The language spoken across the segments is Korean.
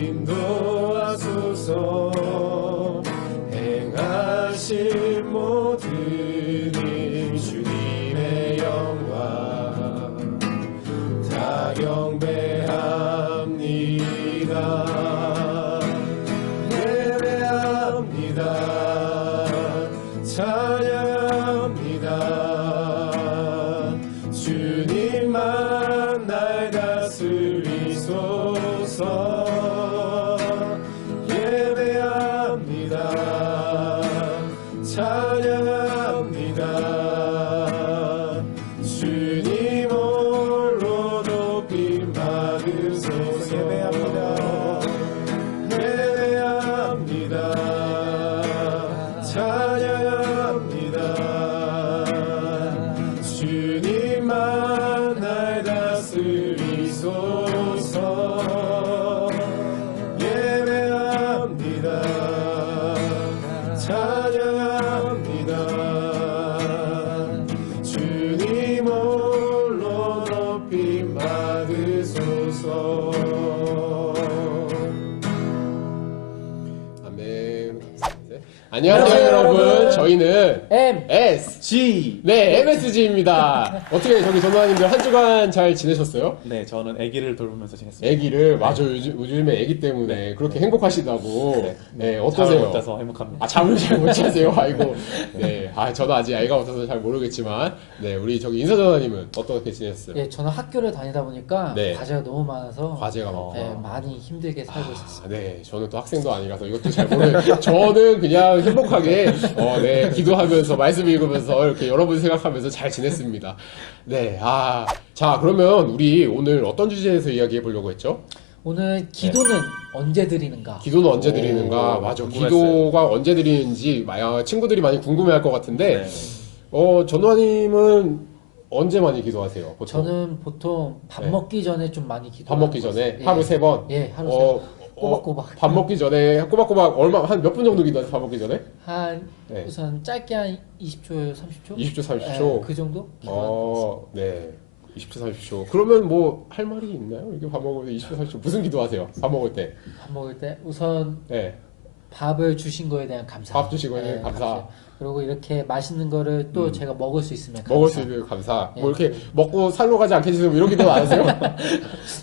인도하소서. 행하신 모든 일 주님의 영광 다 경배합니다. 예배합니다. 찬양합니다. 주님만 날 다스리소서. 예배합니다. 찬양합니다. 주님 홀로 높임 받으소서. 예배합니다. 찬양합니다. 주님만 날 다스리소서. 예배합니다. 찬양합니다. 주님 홀로 높임 받으소서. 아멘. 안녕하세요 여러분. 저희는 MSG. 네, MSG입니다. 어떻게 저기 전도사님들 한 주간 잘 지내셨어요? 네, 저는 아기를 돌보면서 지냈습니다. 아기를 맞아요. 요즘에 아기 때문에 그렇게 행복하시다고. 네, 어떠세요? 잠을 못 자서 행복합니다. 아, 잠을 잘 못 자세요. 아이고. 네. 아, 저도 아직 아이가 없어서 잘 모르겠지만, 네, 우리 저기 인사 전도사님은 어떻게 지냈어요? 예, 저는 학교를 다니다 보니까 네. 과제가 너무 많아서 과제가 많고. 예, 많이 힘들게 살고 있었어요. 네, 저는 또 학생도 아니라서 이것도 잘 모르겠어요. 저는 그냥 행복하게, 네, 기도하면서, 말씀 읽으면서, 이렇게 여러분 생각하면서 잘 지냈습니다. 네, 자, 그러면 우리 오늘 어떤 주제에서 이야기해 보려고 했죠? 오늘 기도는 언제 드리는가? 기도는 언제 드리는가? 맞아. 궁금했어요. 기도가 언제 드리는지, 친구들이 많이 궁금해 할 것 같은데, 네. 전도사님은 언제 많이 기도하세요? 보통? 저는 보통 밥 네. 먹기 전에 좀 많이 기도. 밥 먹기 전에? 하루 3번? 예, 하루 3번. 꼬박꼬박. 밥 먹기 전에 꼬박꼬박 한 몇 분 정도 기도하세요? 밥 먹기 전에? 한 네. 우선 짧게 한 20초에서 30초? 20초, 30초? 예, 그 정도? 기도하고 네. 20초, 30초. 그러면 뭐 할 말이 있나요? 이렇게 밥 먹을 때 20초, 30초. 무슨 기도하세요? 밥 먹을 때? 밥 먹을 때 우선 네. 밥을 주신 거에 대한 감사. 밥 주신 거에 대한 예, 감사. 그리고 이렇게 맛있는 거를 또 제가 먹을 수 있으면 감사. 먹을 수 있는 감사. 예. 뭐 이렇게 먹고 살로 가지 않게 해주세요. 이런 기도 안 하세요?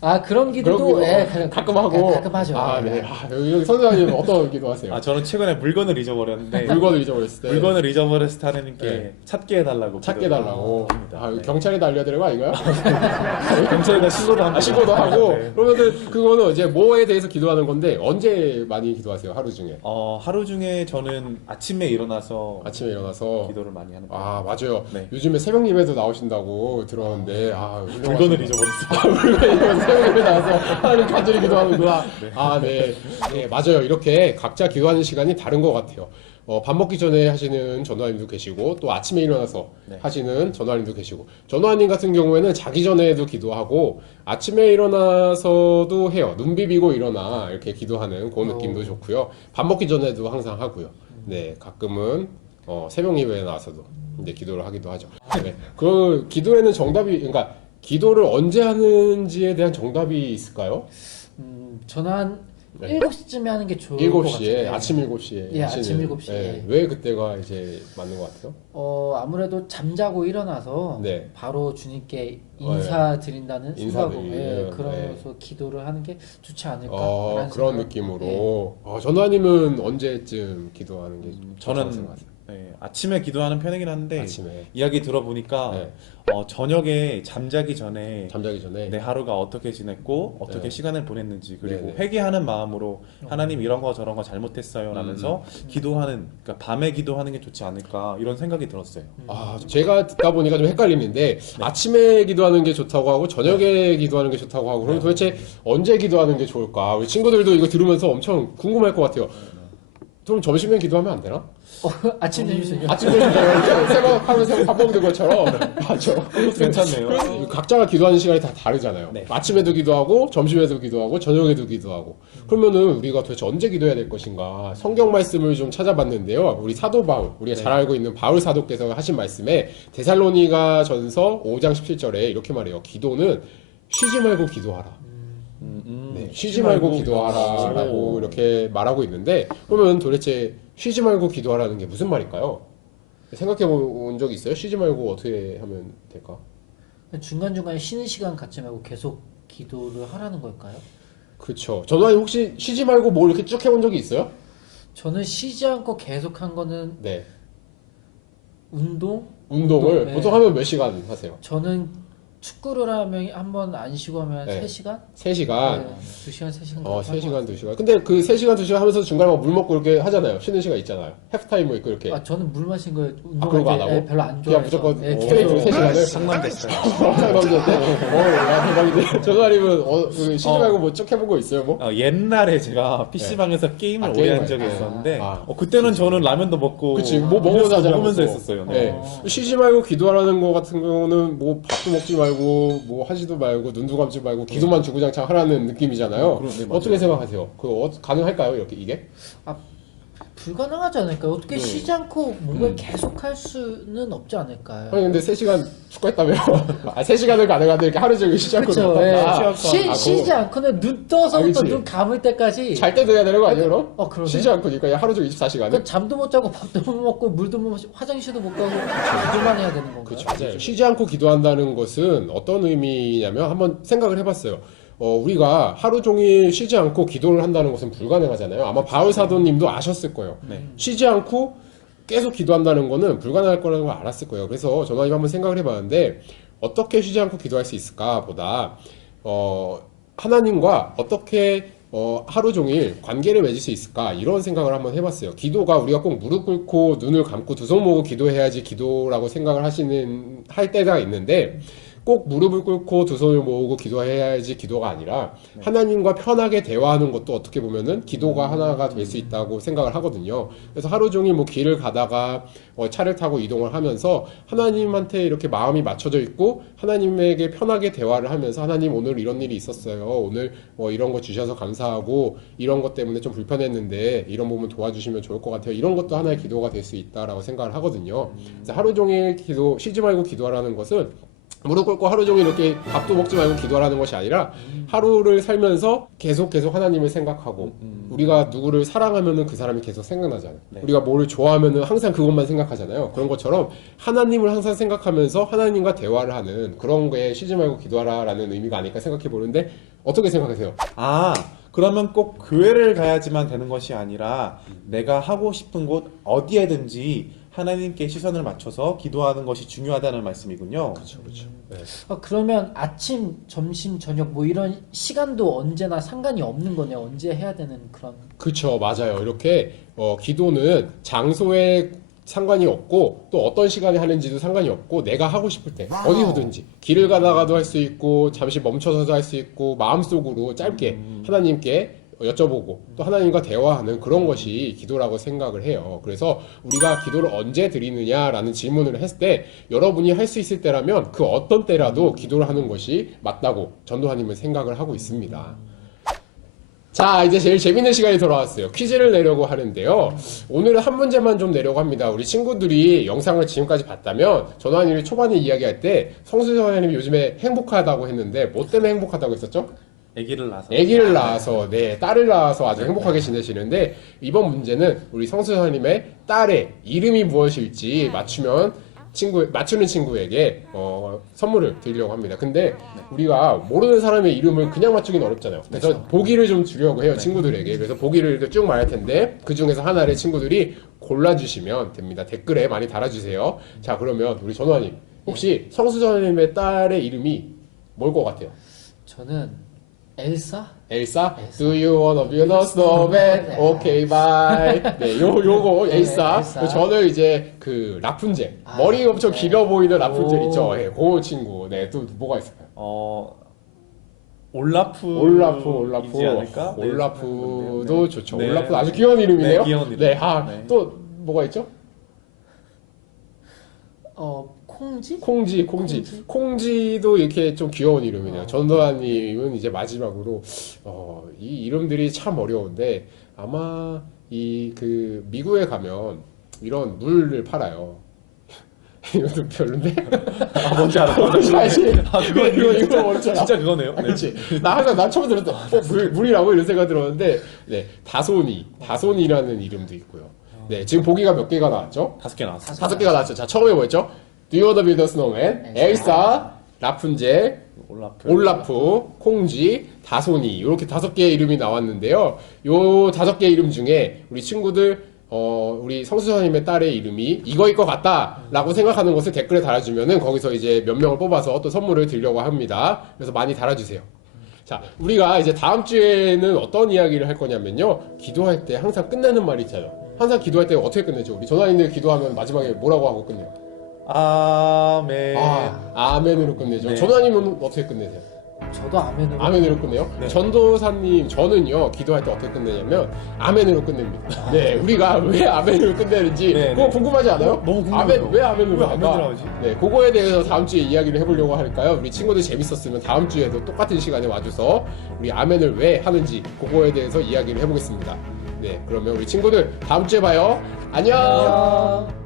아, 그런 기도도 그런 기도 예, 그냥 가끔 하고. 가끔 하죠. 네. 여기 선생님 어떤 기도 하세요? 아, 저는 최근에 물건을 잊어버렸는데 물건을 잊어버렸을 때. 물건을 잊어버렸을 때 하나님께 네. 찾게 해달라고 찾게 기도를 해달라고. 합니다. 네. 경찰에다 알려드리는 거 아닌가요? 경찰에다 신고도 합니다. 신고도 하고. 네. 그러면은 그거는 이제 뭐에 대해서 기도하는 건데 언제 많이 기도하세요? 하루 중에? 하루 중에 저는 아침에 일어나서 아침에 일어나서. 기도를 많이 하는 거. 맞아요. 네. 요즘에 새벽 예배도 나오신다고 들었는데, 물건을 잊어버렸어요. 물건을 새벽 예배 나와서 하나님 간절히 기도하는구나. 네. 네, 맞아요. 이렇게 각자 기도하는 시간이 다른 것 같아요. 밥 먹기 전에 하시는 전도사님도 계시고, 또 아침에 일어나서 네. 하시는 전도사님도 계시고, 전도사님 같은 경우에는 자기 전에도 기도하고, 아침에 일어나서도 해요. 눈 비비고 일어나, 이렇게 기도하는 그 느낌도 좋고요. 밥 먹기 전에도 항상 하고요. 네, 가끔은 새벽 예배에 나와서도 이제 기도를 하기도 하죠. 네. 그 기도에는 그러니까 기도를 언제 하는지에 대한 정답이 있을까요? 저는 한 네. 7시쯤에 하는 게 좋을 것 7시에, 같아요. 아침 7시에. 예, 아침 7시 에. 네. 왜 그때가 이제 맞는 것 같아요? 아무래도 잠자고 일어나서 네. 바로 주님께 인사드린다는 생각으로 인사드리는, 그러면서 기도를 하는 게 좋지 않을까? 그런 생각을 느낌으로. 전도사님은 언제쯤 기도하는 게 좋다고 저는 생각하세요? 아침에 기도하는 편이긴 한데 아침에. 이야기 들어보니까 네. 저녁에 잠자기 전에 잠자기 전에. 내 하루가 어떻게 지냈고 어떻게 네. 시간을 보냈는지 그리고 네네. 회개하는 마음으로 하나님 이런 거 저런 거 잘못했어요 라면서 기도하는, 그러니까 밤에 기도하는 게 좋지 않을까 이런 생각이 들었어요. 제가 듣다 보니까 좀 헷갈리는데 아침에 기도하는 게 좋다고 하고 저녁에 기도하는 게 좋다고 하고 그럼 도대체 언제 기도하는 게 좋을까? 우리 친구들도 이거 들으면서 엄청 궁금할 것 같아요. 그럼 점심에 기도하면 안 되나? 아침 점심 아침에 기도하면 새벽 하면서 밥 먹는 것처럼 맞죠? 괜찮네요. 그래서 각자가 기도하는 시간이 다 다르잖아요. 네. 아침에도 기도하고 점심에도 기도하고 저녁에도 기도하고 그러면은 우리가 도대체 언제 기도해야 될 것인가? 성경 말씀을 좀 찾아봤는데요. 우리 사도 바울, 우리가 잘 알고 있는 바울 사도께서 하신 말씀에 데살로니가 전서 5장 17절에 이렇게 말해요. 기도는 쉬지 말고 기도하라. 네, 쉬지 말고 기도하라라고 이렇게 말하고 있는데 그러면 도대체 쉬지 말고 기도하라는 게 무슨 말일까요? 생각해 본 적 있어요? 쉬지 말고 어떻게 하면 될까? 중간중간에 쉬는 시간 갖지 말고 계속 기도를 하라는 걸까요? 그렇죠. 전화님 혹시 쉬지 말고 뭘 이렇게 쭉 해본 적이 있어요? 저는 쉬지 않고 계속 한 거는 네. 운동을 운동을 네. 보통 하면 몇 시간 하세요? 저는 축구를 하면 한 번 안 쉬고 하면 네. 3시간? 3시간? 네, 2시간, 3시간. 3시간, 2시간. 근데 그 3시간, 2시간 하면서 중간에 막 물 먹고 이렇게 하잖아요. 쉬는 시간 있잖아요. 해프타임 뭐 있고 이렇게. 아, 저는 물 마신 거 그런 거 안 운동할 때 하고? 별로 안 그냥 좋아해서 무조건 네, 스트레이트로 계속 3시간을? 상남됐어요. 상남자인데? 야, 대박이네. 전화님은 그 쉬지 말고 뭐 쭉 해본 거 있어요, 뭐? 옛날에 제가 PC방에서 게임을 오래 게임을 한 적이 했어요. 있었는데 아. 그때는 저는 라면도 먹고 그치, 뭐 음료수도 먹으면서 하자고. 먹으면서 했었어요. 네. 네. 쉬지 말고 기도하라는 거 같은 경우는 뭐 밥도 먹지 말고 뭐 하지도 말고 눈도 감지 말고 기도만 주구장창 하라는 느낌이잖아요. 그러네, 맞아요. 어떻게 생각하세요? 그거 가능할까요? 이렇게 이게? 불가능하지 않을까요? 어떻게 네. 쉬지 않고 뭔가를 계속 할 수는 없지 않을까요? 아니 근데 3시간 축구했다며요? 3시간을 가능한데 이렇게 하루 종일 쉬지 않고 그렇죠. 놀았다. 예. 쉬지 않고는 눈 떠서부터 그치. 눈 감을 때까지 잘 때도 해야 되는 거 아니에요, 그럼? 그러네. 쉬지 않고니까 하루 종일 24시간을? 그러니까 잠도 못 자고 밥도 못 먹고 물도 못 마시고 화장실도 못 가고 기도만 해야 되는 건가요? 그렇죠. 맞아요. 쉬지 않고 기도한다는 것은 어떤 의미냐면 한번 생각을 해봤어요. 우리가 하루 종일 쉬지 않고 기도를 한다는 것은 불가능하잖아요. 아마 바울 사도님도 아셨을 거예요. 네. 쉬지 않고 계속 기도한다는 거는 불가능할 거라는 걸 알았을 거예요. 그래서 전화님 한번 생각을 해봤는데 어떻게 쉬지 않고 기도할 수 있을까 보다 하나님과 어떻게 하루 종일 관계를 맺을 수 있을까 이런 생각을 한번 해봤어요. 기도가 우리가 꼭 무릎 꿇고 눈을 감고 두 손 모으고 기도해야지 기도라고 생각을 할 때가 있는데 꼭 무릎을 꿇고 두 손을 모으고 기도해야지 기도가 아니라 하나님과 편하게 대화하는 것도 어떻게 보면은 기도가 하나가 될 수 있다고 생각을 하거든요. 그래서 하루 종일 뭐 길을 가다가 차를 타고 이동을 하면서 하나님한테 이렇게 마음이 맞춰져 있고 하나님에게 편하게 대화를 하면서 하나님 오늘 이런 일이 있었어요. 오늘 이런 거 주셔서 감사하고 이런 것 때문에 좀 불편했는데 이런 부분 도와주시면 좋을 것 같아요. 이런 것도 하나의 기도가 될 수 있다라고 생각을 하거든요. 그래서 하루 종일 쉬지 말고 기도하라는 것은 무릎 꿇고 하루 종일 이렇게 밥도 먹지 말고 기도하라는 것이 아니라 하루를 살면서 계속 하나님을 생각하고 우리가 누구를 사랑하면은 그 사람이 계속 생각나잖아요. 네. 우리가 뭐를 좋아하면은 항상 그것만 생각하잖아요. 그런 것처럼 하나님을 항상 생각하면서 하나님과 대화를 하는 그런 거에 쉬지 말고 기도하라라는 의미가 아닐까 생각해 보는데 어떻게 생각하세요? 그러면 꼭 교회를 가야지만 되는 것이 아니라 내가 하고 싶은 곳 어디에든지 하나님께 시선을 맞춰서 기도하는 것이 중요하다는 말씀이군요. 그렇죠. 네. 그러면 아침, 점심, 저녁 뭐 이런 시간도 언제나 상관이 없는 거네요. 언제 해야 되는 그런. 그렇죠. 맞아요. 이렇게 기도는 장소에 상관이 없고 또 어떤 시간에 하는지도 상관이 없고 내가 하고 싶을 때 어디서든지 길을 가다가도 할 수 있고 잠시 멈춰서도 할 수 있고 마음속으로 짧게 하나님께 여쭤보고 또 하나님과 대화하는 그런 것이 기도라고 생각을 해요. 그래서 우리가 기도를 언제 드리느냐라는 질문을 했을 때 여러분이 할 수 있을 때라면 그 어떤 때라도 기도를 하는 것이 맞다고 전도사님은 생각을 하고 있습니다. 자, 이제 제일 재밌는 시간이 돌아왔어요. 퀴즈를 내려고 하는데요. 오늘은 한 문제만 좀 내려고 합니다. 우리 친구들이 영상을 지금까지 봤다면 전화님이 초반에 이야기할 때 성수전화님이 요즘에 행복하다고 했는데 뭐 때문에 행복하다고 했었죠? 아기를 낳아서. 아기를 낳아서, 네, 딸을 낳아서 아주 행복하게 지내시는데 이번 문제는 우리 성수전화님의 딸의 이름이 무엇일지 맞추는 친구에게 선물을 드리려고 합니다. 근데 우리가 모르는 사람의 이름을 그냥 맞추기는 어렵잖아요. 그래서 보기를 좀 주려고 해요, 친구들에게. 그래서 보기를 쭉 말할 텐데 그 중에서 하나를 친구들이 골라주시면 됩니다. 댓글에 많이 달아주세요. 자, 그러면 우리 전화님 혹시 성수전화님의 딸의 이름이 뭘 것 같아요? 저는 엘사? 엘사? Do you wanna build a snowman? 네. Okay, bye. 네, 요거 네, 엘사. 엘사. 저는 이제 그 라푼젤. 아, 머리 엄청 네. 길어 보이는 라푼젤 오. 있죠. 네, 그 친구. 네, 또 뭐가 있을까요? 올라프. 올라프. 이지 않을까? 네, 올라프도 네. 좋죠. 네. 올라프 아주 귀여운 이름이네요. 네, 귀여운 이름. 네, 네. 또 뭐가 있죠? 콩지? 콩지도 이렇게 좀 귀여운 이름이네요. 전도환님은 이제 마지막으로 이 이름들이 참 어려운데 아마 이 그 미국에 가면 이런 물을 팔아요. 이것도 별론데? 아, 뭔지 알아. 뭔지 알지? 아, 이거 모르잖아. 진짜 그거네요. 네. 그렇지. 나 항상 나 처음 들을 때 물이라고 이런 생각 들었는데, 네, 다소니라는 이름도 있고요. 네, 지금 보기가 몇 개가 나왔죠? 5개 나왔어. 5개가 나왔죠. 자, 처음에 뭐였죠? Do you want to build a snowman? 엘사, 라푼젤, 올라프, 콩쥐, 다소니 이렇게 5개의 이름이 나왔는데요. 요 5개의 이름 중에 우리 친구들 우리 성수선님의 딸의 이름이 이거일 것 같다라고 생각하는 것을 댓글에 달아주면은 거기서 이제 몇 명을 뽑아서 또 선물을 드리려고 합니다. 그래서 많이 달아주세요. 자, 우리가 이제 다음 주에는 어떤 이야기를 할 거냐면요. 기도할 때 항상 끝내는 말이 있잖아요. 항상 기도할 때 어떻게 끝내죠? 우리 전화인들 기도하면 마지막에 뭐라고 하고 끝내요? 아멘. 아멘으로 끝내죠. 네. 전화님은 어떻게 끝내세요? 저도 아멘으로. 아멘으로 끝내요? 네. 전도사님, 저는요, 기도할 때 어떻게 끝내냐면, 아멘으로 끝냅니다. 네, 우리가 왜 아멘으로 끝내는지, 네, 그거 네. 궁금하지 않아요? 너무 궁금해요. 아멘, 왜 아멘으로 왜 할까? 아멘으로 하지? 네, 그거에 대해서 다음 주에 이야기를 해보려고 할까요? 우리 친구들 재밌었으면 다음 주에도 똑같은 시간에 와줘서, 우리 아멘을 왜 하는지, 그거에 대해서 이야기를 해보겠습니다. 네, 그러면 우리 친구들 다음 주에 봐요. 안녕! 안녕.